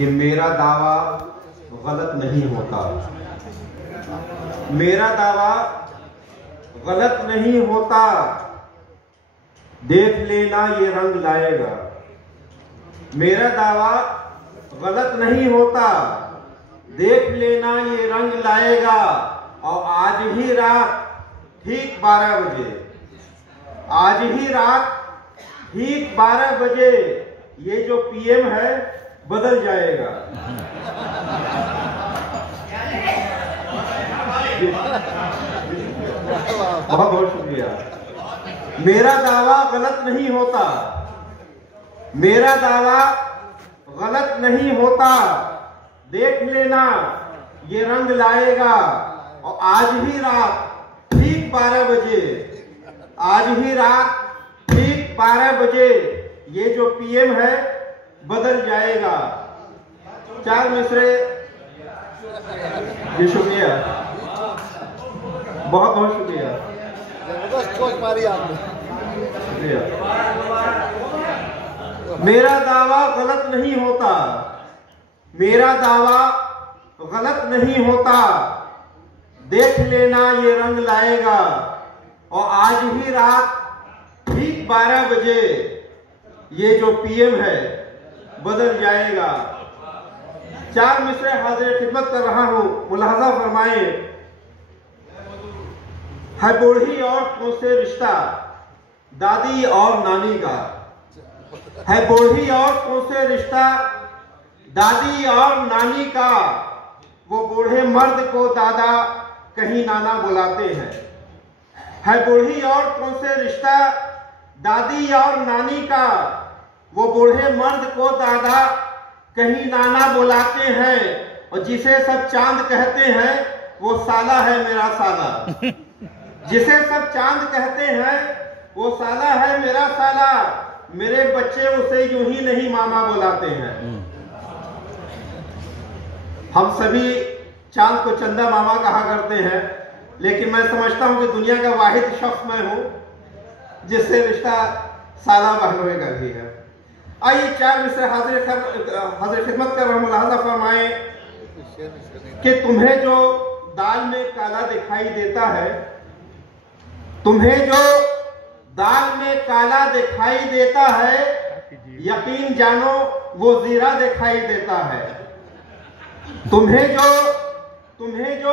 कि मेरा दावा गलत नहीं होता, मेरा दावा गलत नहीं होता, देख लेना ये रंग लाएगा। मेरा दावा गलत नहीं होता, देख लेना ये रंग लाएगा। और आज ही रात ठीक 12 बजे, आज ही रात ठीक 12 बजे ये जो पीएम है बदल जाएगा। बहुत बहुत शुक्रिया। मेरा दावा गलत नहीं होता, मेरा दावा गलत नहीं होता, देख लेना ये रंग लाएगा। और आज ही रात ठीक 12 बजे, आज ही रात ठीक 12 बजे ये जो पीएम है बदल जाएगा। 4 मिसरे। जी शुक्रिया, बहुत बहुत शुक्रिया। शुक्रिया। मेरा दावा गलत नहीं होता, मेरा दावा गलत नहीं होता, देख लेना ये रंग लाएगा। और आज ही रात ठीक 12 बजे ये जो पीएम है बदल जाएगा। 4 मिसरे हाजिर खिदमत कर रहा हूं, मुलाहजा फरमाए। है बूढ़ी औरतों से रिश्ता दादी और नानी का, है बूढ़ी औरतों से रिश्ता दादी और नानी का। वो बूढ़े मर्द को दादा कहीं नाना बुलाते हैं। है बूढ़ी औरतों से रिश्ता दादी और नानी का। वो बूढ़े मर्द को दादा कहीं नाना बुलाते हैं। और जिसे सब चांद कहते हैं वो साला है मेरा साला। जिसे सब चांद कहते हैं वो साला है मेरा साला। मेरे बच्चे उसे यूं ही नहीं मामा बुलाते हैं। हम सभी चांद को चंदा मामा कहा करते हैं, लेकिन मैं समझता हूं कि दुनिया का वाहिद शख्स मैं हूं जिससे रिश्ता साला बहनोई का भी है। आइए 4 मिसरे हाजिर खिदमत कर रहा हूं, मुलाहजा फरमाए कि तुम्हें जो दाल में काला दिखाई देता है, तुम्हें जो दाल में काला दिखाई देता है, यकीन जानो वो जीरा दिखाई देता है। तुम्हें जो